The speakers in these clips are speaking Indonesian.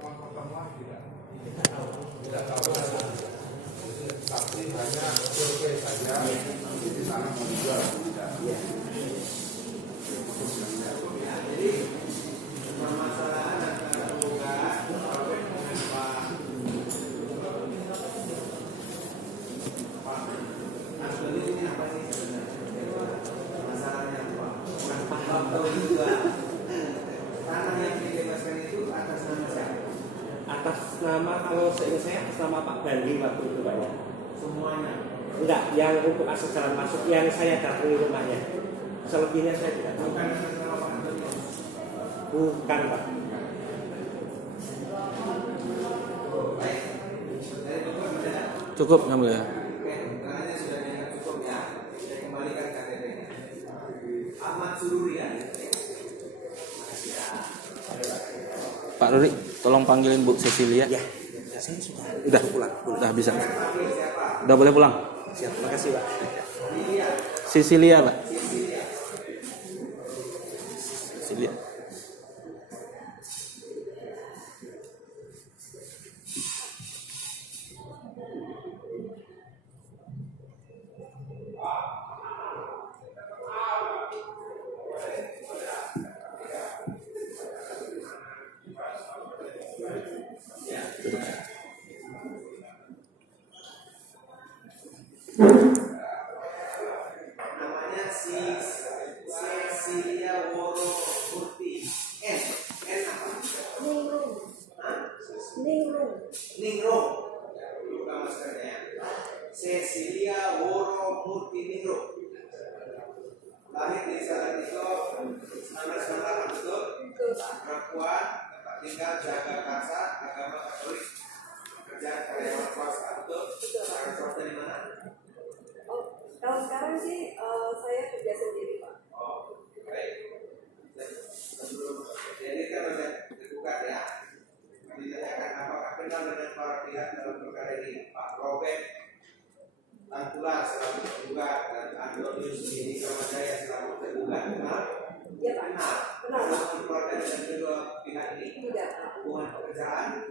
pertemuan-pertemuan tidak tahu saksi hanya survei saja di sana menjual tidak. Jadi permasalahan antara penggugat dengan Pak Antoni ini apa sih sebenarnya? Masalahnya apa? Bukan paham tahu juga. Tanah yang dibebaskan itu atas nama siapa? Atas nama, kalau seingat saya atas nama Pak Bandi waktu itu Pak ya. Semuanya. Enggak, yang untuk akses jalan masuk yang saya datangi rumahnya. Selebihnya saya tidak tahu. Bukan atas nama Pak Antoni. Bukan Pak. Baik. Dari Bapak mendadak. Cukup yang mulia. Oke, karena sudah dianggap cukup ya. Saya kembalikan KTP. Ahmad Sururi ya. Makasih ya. Pak Ruri, tolong panggilin Bu Cecilia. Ya, saya sudah. Udah pulang. Udah bisa. Siapa? Udah boleh pulang. Siap, makasih Pak. Cecilia, Pak. Cecilia. Namanya Cecilia Woro Murti. N apa? Ningro. Buka maskernya. Cecilia Woro Murti Ningro. Lahir di Salatiga 1998 betul? Perempuan, tempat tinggal Jagakarsa, agama Katolik. Pekerjaan karyawan swasta betul? Sekarang swasta di mana? Kalau sekarang sih saya kerja sendiri Pak. Oh, baik. Sebelum jadi kan sudah terbuka ya. Ditanyakan apakah kenal dengan para pihak dalam perkara ini? Pak Robert Tantular selaku tergugat dan Antonius Sidi Ramadaya selaku tergugat kenal? Ya Pak. Kenal. Kenal. Kenal keluarga dengan kedua pihak ini? Tidak. Hubungan pekerjaan?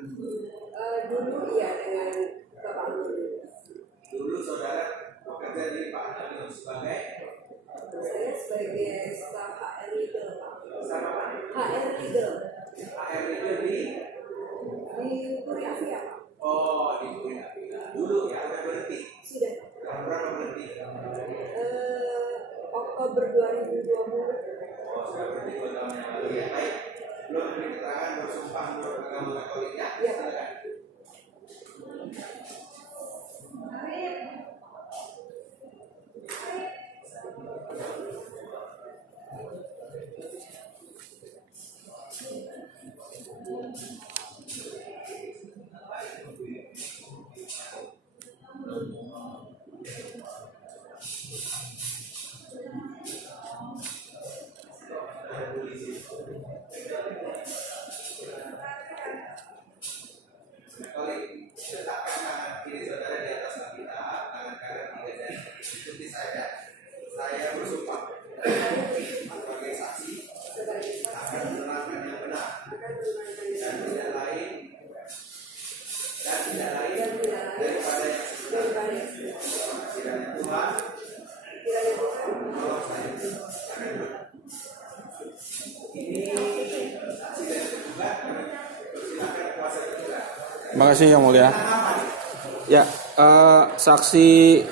Dulu iya dengan Bapak Antoni. Dulu saudara bekerja di Pak Antonius sebagai Saya sebagai staf HR Legal Pak. sama Pak HR Legal HR itu di Puri Avia Pak. oh di Kuya. Dulu ya udah berhenti. Sudah. Tahun berapa berhenti? Oktober 2020. Oh, sudah berarti 2 tahun yang lalu ya. Baik. Belum memberi keterangan bersumpah menurut agama Katolik ya? Ya. Silakan. Katolik, letakkan tangan kiri saudara di atas Alkitab, tangan kanan di dada. Ikuti saya. Saya bersumpah sebagai saksi akan menerangkan yang benar dan tidak lain daripada yang sebenarnya. Kiranya Tuhan menolong saya. Ini saksi dari tergugat. Silakan kuasa tergugat. Terima kasih yang mulia. Ya, saksi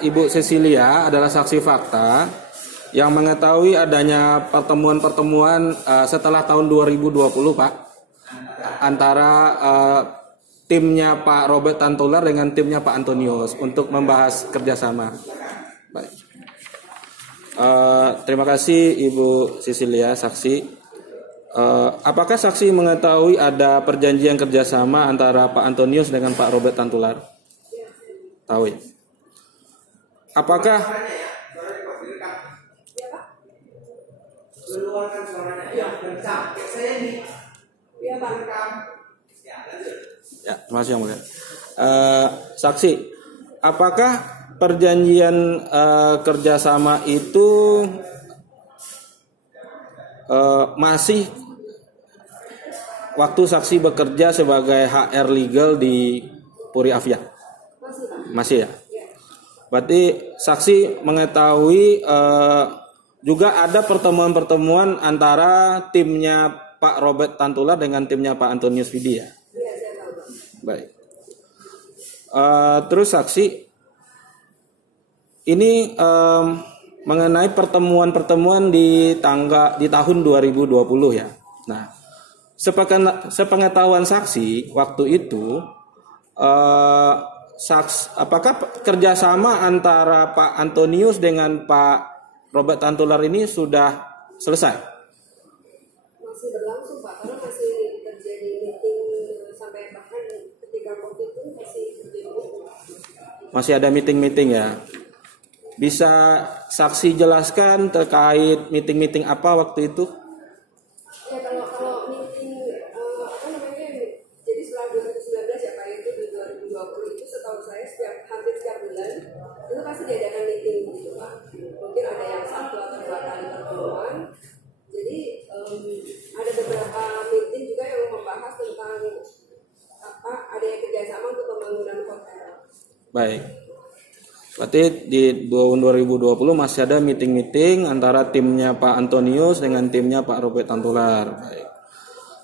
Ibu Cecilia adalah saksi fakta yang mengetahui adanya pertemuan-pertemuan setelah tahun 2020, Pak, antara timnya Pak Robert Tantular dengan timnya Pak Antonius untuk membahas kerjasama. Baik. Terima kasih Ibu Cecilia, saksi. Apakah saksi mengetahui ada perjanjian kerjasama antara Pak Antonius dengan Pak Robert Tantular? Tahu ya? Apakah keluarkan suaranya yang kencang. Saya ini Ya Pak. rekam. Ya, lanjut. ya, terima kasih yang mulia. Saksi, apakah perjanjian kerjasama itu masih waktu saksi bekerja sebagai HR legal di Puri Afia? Masih Pak. Masih ya? Ya. Berarti saksi mengetahui juga ada pertemuan-pertemuan antara timnya Pak Robert Tantular dengan timnya Pak Antonius Vidi ya? Iya, saya tahu Pak. Baik. Terus saksi ini mengenai pertemuan-pertemuan di tahun 2020 ya. Nah, sepengetahuan saksi waktu itu apakah kerjasama antara Pak Antonius dengan Pak Robert Tantular ini sudah selesai? Masih berlangsung Pak, karena masih terjadi meeting sampai bahkan ketika COVID itu masih terjadi meeting. Masih ada meeting-meeting ya. Bisa saksi jelaskan terkait meeting-meeting apa waktu itu? Ya kalau meeting apa namanya, jadi setelah 2019 ya Pak, itu di 2020 itu setahu saya hampir setiap bulan itu pasti diadakan meeting gitu Pak. Mungkin ada yang 1 atau 2 kali pertemuan. Jadi ada beberapa meeting juga yang membahas tentang apa adanya kerjasama untuk pembangunan hotel. Baik. Berarti di tahun 2020 masih ada meeting-meeting antara timnya Pak Antonius dengan timnya Pak Robert Tantular. Baik.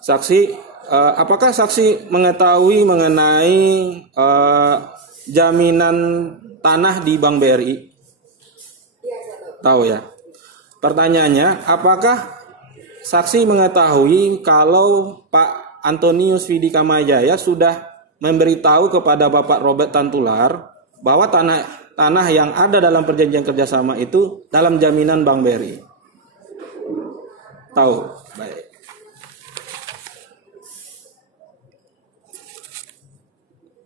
Saksi, apakah saksi mengetahui mengenai jaminan tanah di Bank BRI? Iya, saya tahu. Tahu ya. Pertanyaannya, apakah saksi mengetahui kalau Pak Antonius Vidi Kamajaya sudah memberitahu kepada Bapak Robert Tantular bahwa tanah yang ada dalam perjanjian kerjasama itu dalam jaminan Bank BRI? Tahu? Baik.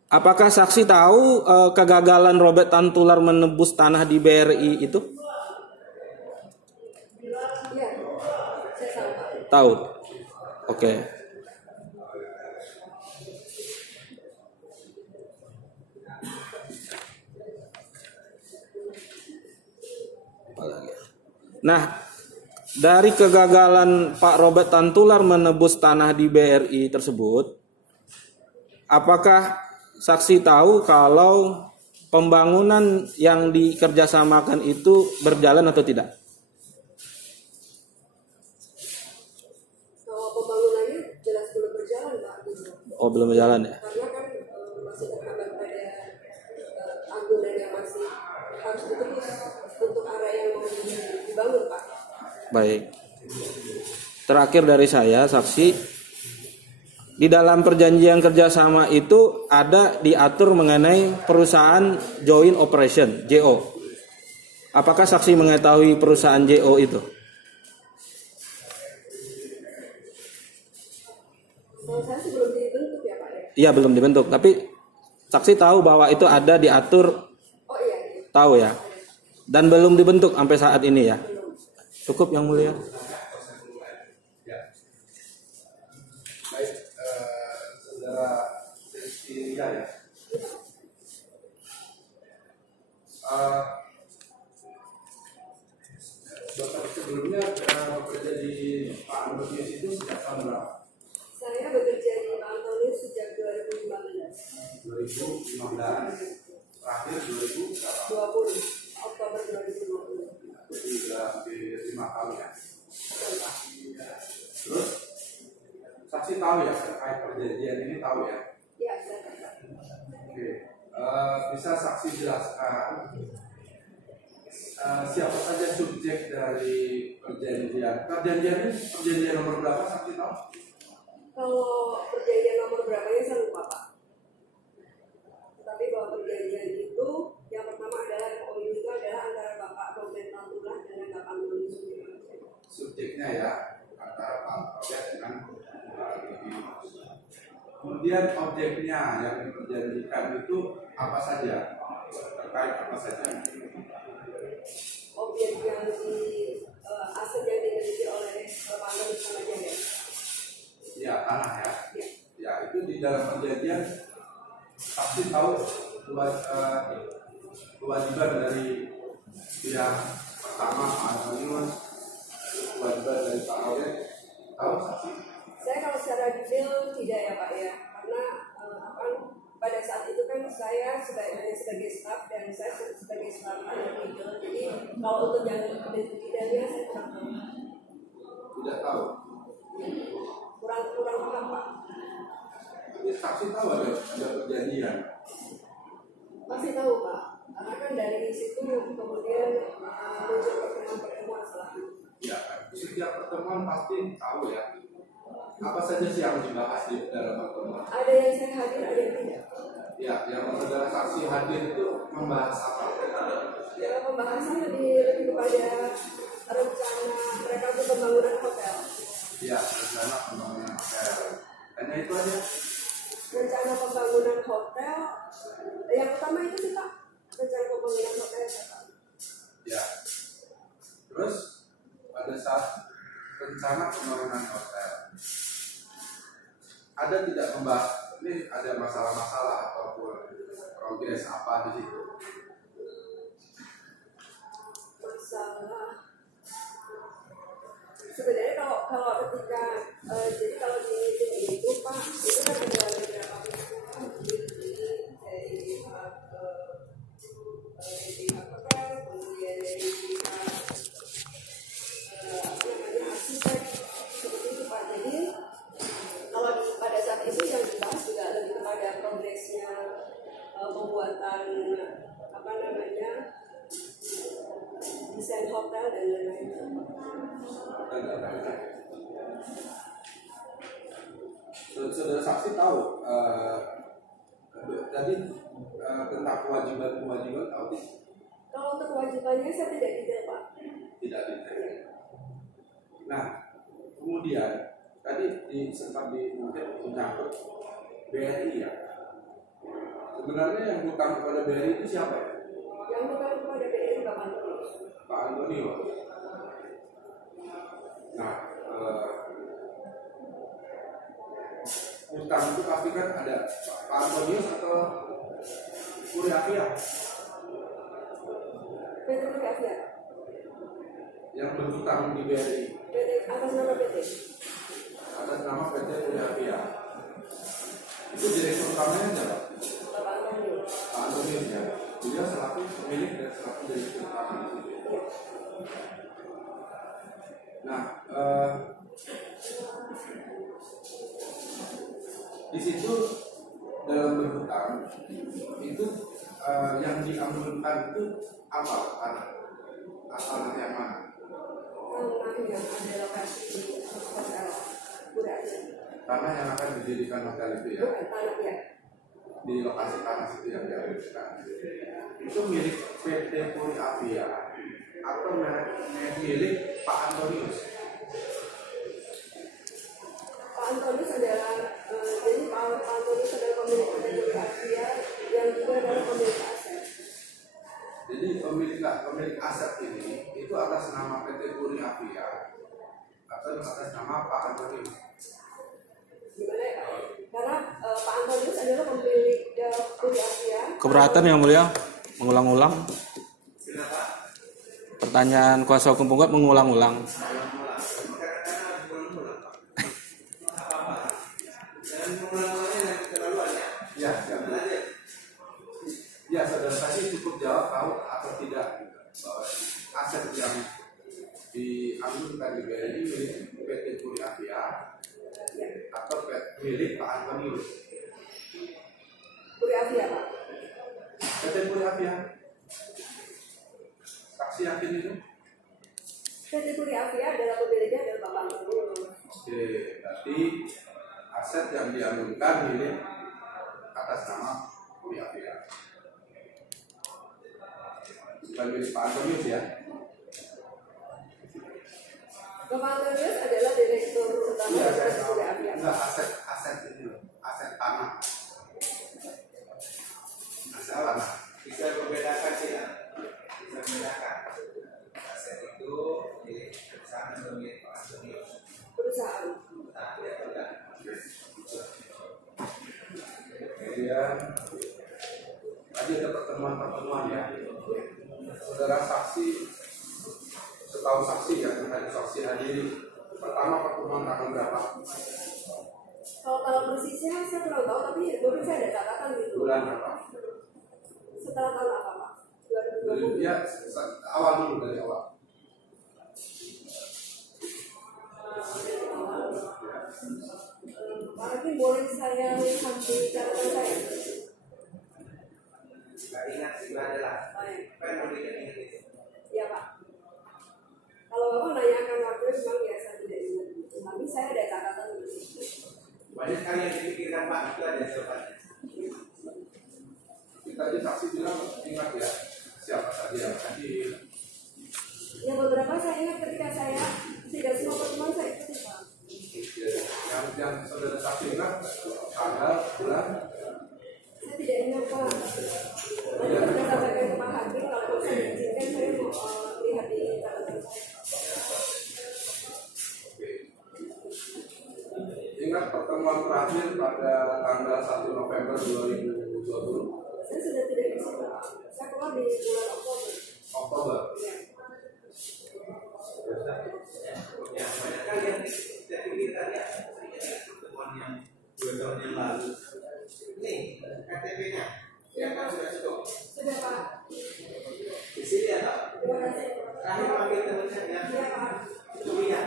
Apakah saksi tahu kegagalan Robert Tantular menebus tanah di BRI itu? Iya, saya tahu Pak. Tahu. Oke. Nah, dari kegagalan Pak Robert Tantular menebus tanah di BRI tersebut, apakah saksi tahu kalau pembangunan yang dikerjasamakan itu berjalan atau tidak? Kalau pembangunannya jelas belum berjalan Pak. Oh, belum berjalan ya? Karena kan masih terhambat pada anggaran yang masih harus ditebus untuk area yang mau dibangun Pak. Baik. Terakhir dari saya, saksi, di dalam perjanjian kerjasama itu ada diatur mengenai perusahaan joint operation (JO). Apakah saksi mengetahui perusahaan JO itu? Kalau saya sih belum dibentuk ya Pak ya. Iya, belum dibentuk, tapi saksi tahu bahwa itu ada diatur. Oh iya. Tahu ya. Dan belum dibentuk sampai saat ini ya. Cukup Yang Mulia. Baik, saudara Cecilia ya. Bapak sebelumnya bekerja di Pak Antonius itu sejak tahun berapa? Saya bekerja di Pak Antonius sejak 2015. 2015. Terakhir 2020. Oktober 2020. Jadi sudah hampir 5 tahun ya. Terus saksi tahu ya terkait perjanjian ini, tahu ya? Ya, saya tahu. Oke. Bisa saksi jelaskan siapa saja subjek dari perjanjian? Perjanjian ini perjanjian nomor berapa, saksi tahu? Kalau perjanjian nomor berapanya saya lupa Pak. Tapi bahwa perjanjian itu yang pertama adalah MOU itu adalah antara Bapak Robert Tantular dengan Bapak Antonius. Subjeknya ya, antara Pak Robert dengan kemudian objeknya yang diperjanjikan itu apa saja? Terkait apa saja? Objek yang aset yang dimiliki oleh Bapak Antonius Kamajaya. Ya, tanah ya. Ya. Ya, itu di dalam perjanjian pasti tahu kewajiban dari pihak pertama Pak Antonius, kewajiban dari Pak Robert, tahu saksi? Saya kalau secara detail tidak ya Pak ya, karena pada saat itu kan saya sebagai staf dan saya sebagai staf legal, jadi kalau untuk yang detailnya saya kurang tahu. Tidak tahu. Kurang paham Pak. Tapi saksi tahu ada perjanjian. Masih tahu Pak, karena kan dari situ kemudian muncul pertemuan selanjutnya. Ya, setiap pertemuan pasti tahu ya. Apa saja sih yang dibahas di dalam pertemuan? Ada yang saya hadir, ada yang tidak. Ya, yang saudara saksi hadir itu membahas apa? Ya, pembahasan lebih kepada rencana mereka untuk pembangunan hotel. Ya, rencana pembangunan hotel. Hanya itu aja. Rencana pembangunan hotel, yang pertama itu sih Pak, rencana pembangunan hotel. Ya. Terus pada saat rencana pembangunan hotel, ada tidak membahas ini ada masalah-masalah ataupun progres apa di situ? Masalah sebenarnya kalau ketika jadi kalau di meeting itu Pak, itu kan ada beberapa dari pihak hotel, kemudian dari pihak arsitek seperti itu Pak. Jadi kalau pada saat itu yang dibahas juga lebih kepada progresnya pembuatan desain hotel dan lain-lain. Saudara saksi tahu tadi tentang kewajiban tahu tidak? Kalau untuk kewajibannya saya tidak detail Pak. Tidak detail. Nah, kemudian tadi sempat mungkin menyangkut BRI ya. Sebenarnya yang hutang kepada BRI itu siapa ya? Yang hutang kepada BRI Pak Antonio. Pak Antonio. Nah, hutang itu pasti kan ada Pak Antonius atau Puri Afia? PT Puri Afia. Yang berhutang di BRI. PT atas nama PT. Atas nama PT Puri Afia. Itu direktur utamanya siapa? Pak Antonio. Pak Antonius ya. Dia selaku pemilik dan selaku direktur utama di situ. Nah, di situ dalam berhutang itu yang diamankan itu apa tanah yang mana? Tanah yang ada lokasi di hotel Puri Afia. Tanah yang akan didirikan hotel itu ya? Bukan tanah ya. Di lokasi tanah itu yang diamankan. Itu milik PT Puri Afia atau milik Pak Antonius? Pak Antonius adalah jadi Pak Antonius adalah pemilik PT Puri Afia yang juga adalah pemilik aset. Jadi pemilik aset ini itu atas nama PT Puri Afia atau atas nama Pak Antonius? Gimana ya Pak? Karena Pak Antonius adalah pemilik Puri Afia. Keberatan yang mulia mengulang-ulang. Pertanyaan kuasa hukum penggugat mengulang-ulang. Ya, saudara tadi cukup jawab tahu atau tidak bahwa aset yang diambilkan di BRI milik PT Puri Afia atau milik Pak Antonius? Puri Afia Pak. PT Puri Afia. Saksi yakin itu? PT Puri Afia adalah pemiliknya adalah Bapak Antonius. Oke, berarti aset yang diambilkan milik atas nama Puri Afia. Bukan milik Pak Antonius ya? Bapak Antonius adalah direktur utama Iya, saya PT tahu. Puri Afia. Enggak, aset ini loh, aset tanah. Aset tanah. Bisa membedakan tidak? Bisa membedakan. Aset itu milik perusahaan atau milik Pak Antonius. Perusahaan. Nah, dia tidak. Kemudian tadi ada pertemuan ya. Saudara saksi, setahu saksi ya, tadi saksi hadiri pertama pertemuan tanggal berapa? Kalau persisnya saya kurang tahu, tapi mungkin saya ada catatan gitu. Bulan apa? Setelah tahun apa Pak? 2020. Ya, awal dulu dari awal. Pak Hakim boleh saya lihat di catatan saya? Nggak ingat gimana lah. Baik. Kan mau diingat itu. Iya Pak. Kalau Bapak nanyakan waktu memang ya saya tidak ingat. Tapi saya ada catatan di situ. Banyak kali yang dipikirkan Pak itu ada jawabannya. Tadi saksi bilang ingat ya siapa tadi yang hadir. Ya beberapa saya ingat ketika saya tidak semua pertemuan saya ikuti Pak. Yang saudara saksi ingat tanggal bulan. Saya tidak ingat Pak. Nanti kita sampaikan ke Pak Hakim kalau saya diizinkan saya mau lihat di catatan saya. Ingat pertemuan terakhir pada tanggal 1 November 2020. Saya sudah tidak bisa Pak. Saya keluar di bulan Oktober. Ya. Ya, banyak kali yang tidak pikirkan ya. Pertemuan yang 2 tahun yang lalu. Nih, KTP-nya. Ya kan sudah cukup. Sudah Pak. Di sini ya Pak. Terima kasih. Terakhir panggil temannya ya. Iya Pak. Julia.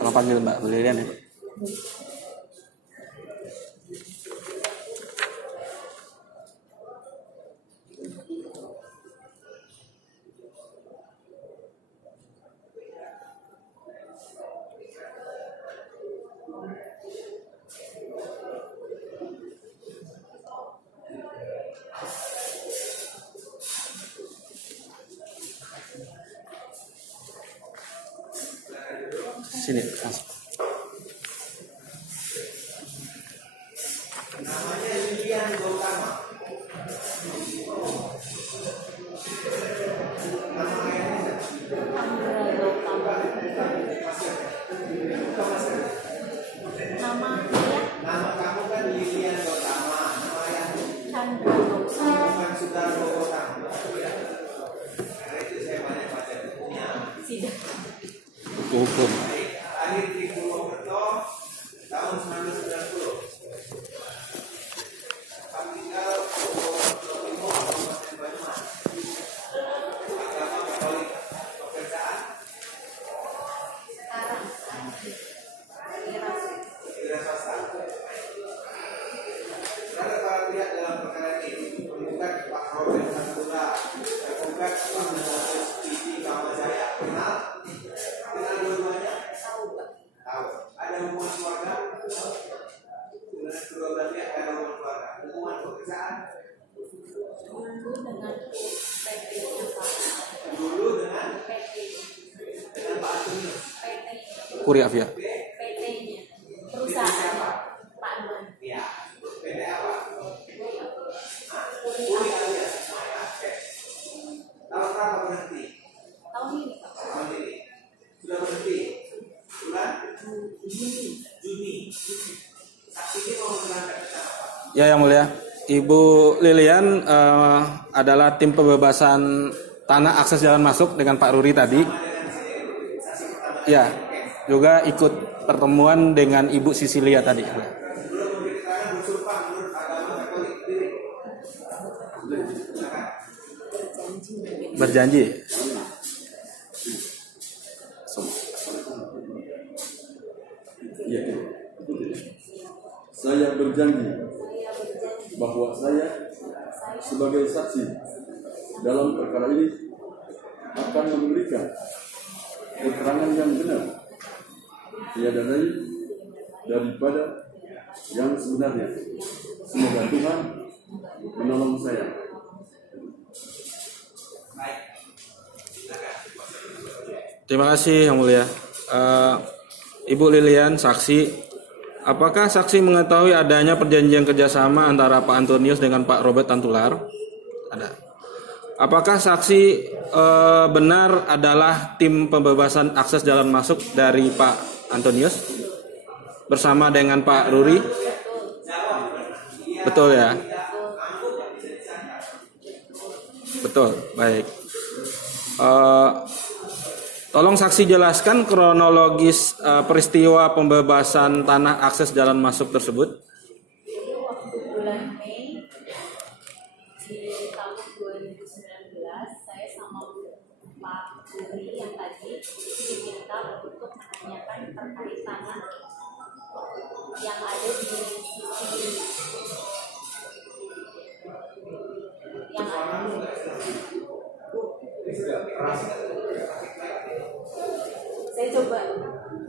Tolong panggil Mbak Lilian ya. Sini, langsung. Namanya Lilian Gautama. Nama ayahnya nama kamu kan Lilian Gautama. Nama ayahmu bukan Sudarmo Gautama. Karena itu saya banyak baca bukunya. Hukum. Lahir di Purwokerto tahun 1990. Tinggal Purwokerto Timur, Kabupaten Banyumas. Agama Katolik, pekerjaan wira swasta. Saudara para pihak dalam perkara ini menggugat Pak Robert Santula, menggugat Titi Kamajaya. Kenal dua-duanya? Tahu. Ada hubungan keluarga? Dengan kedua belah pihak ada hubungan keluarga. Hubungan pekerjaan? Dulu dengan Pak Antonius. Kuri Afia. PT-nya perusahaan Pak Anwar. Ya, PT apa? Kuri aja. Tahun berapa berhenti? Tahun ini Pak. Tahun ini. Sudah berhenti. Bulan Juni. Saksi ini mau menerangkan tentang apa? Ya, yang mulia, Ibu Lilian adalah tim pembebasan tanah akses jalan masuk dengan Pak Ruri tadi. Ya, juga ikut pertemuan dengan Ibu Sisilia tadi. Belum memberi keterangan bersumpah menurut agama Katolik. Berjanji. Ya. Saya berjanji bahwa saya sebagai saksi dalam perkara ini akan memberikan keterangan yang benar, tiada lain daripada yang sebenarnya. Semoga Tuhan menolong saya. Terima kasih yang mulia. Ibu Lilian, saksi, apakah saksi mengetahui adanya perjanjian kerjasama antara Pak Antonius dengan Pak Robert Tantular? Ada. Apakah saksi benar adalah tim pembebasan akses jalan masuk dari Pak Antonius bersama dengan Pak Ruri? Betul ya? Betul, baik. Tolong saksi jelaskan kronologis peristiwa pembebasan tanah akses jalan masuk tersebut. Jadi waktu bulan Mei di tahun 2019 saya sama Pak Guri yang tadi diminta untuk menanyakan terkait tanah yang ada di sisi yang ada saya coba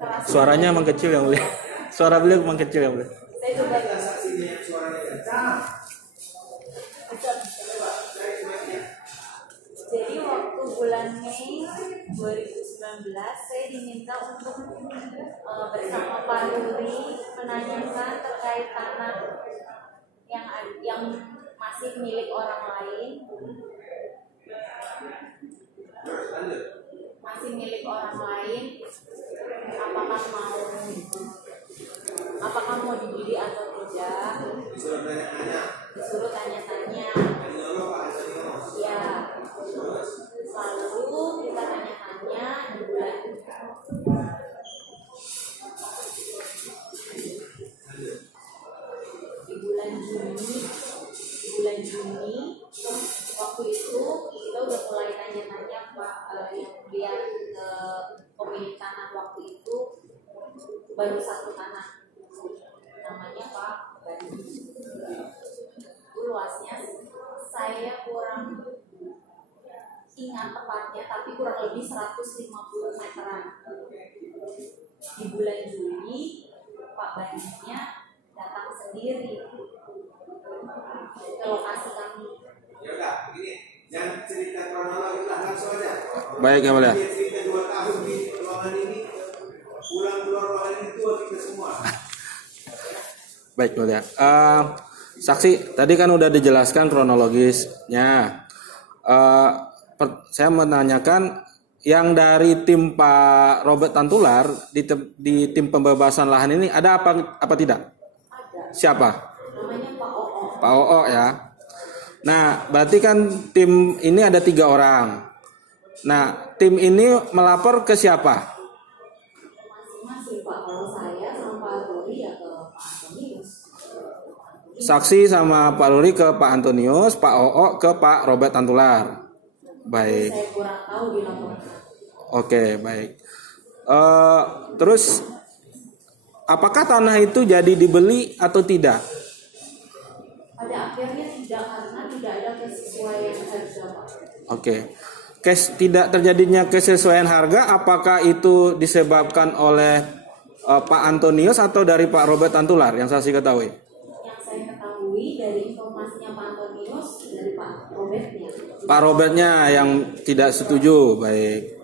keras. Suaranya emang kecil yang mulia. Suara beliau emang kecil yang mulia. Saya coba Jadi waktu bulan Mei 2019 saya diminta untuk bersama Pak Ruri menanyakan terkait tanah yang masih milik orang lain. Apakah mau dibeli atau tidak? Disuruh tanya-tanya. Ya. Lalu kita tanya-tanya di bulan Juni waktu itu kita udah mulai tanya-tanya Pak yang lihat pemilik tanah waktu itu baru satu tanah namanya Pak Bani. Itu luasnya saya kurang ingat tepatnya tapi kurang lebih 150 meteran. Di bulan Juli Pak Baninya datang sendiri ke lokasi kami. Ya udah, begini, jangan cerita kronologis lah, langsung aja. Baik ya mulia. Dia cerita 2 tahun di ruangan ini, pulang keluar ruangan ini tua kita semua. Baik mulia. Saksi tadi kan udah dijelaskan kronologisnya. Saya menanyakan yang dari tim Pak Robert Tantular di tim pembebasan lahan ini ada apa tidak? Ada. Siapa? Namanya Pak Oo. Pak Oo ya. Nah, berarti kan tim ini ada 3 orang. Nah, tim ini melapor ke siapa? Masing-masing Pak. Kalau saya sama Pak Ruri ya ke Pak Antonius. Saksi sama Pak Ruri ke Pak Antonius, Pak Oo ke Pak Robert Tantular. Baik. Saya kurang tahu di laporan. Oke, baik. Terus apakah tanah itu jadi dibeli atau tidak? Pada akhirnya tidak karena tidak ada kesesuaian harga Pak. Oke. Tidak terjadinya kesesuaian harga, apakah itu disebabkan oleh Pak Antonius atau dari Pak Robert Tantular yang saya ketahui? Yang saya ketahui dari informasinya Pak Antonius dari Pak Robertnya. Pak Robertnya yang tidak setuju, baik.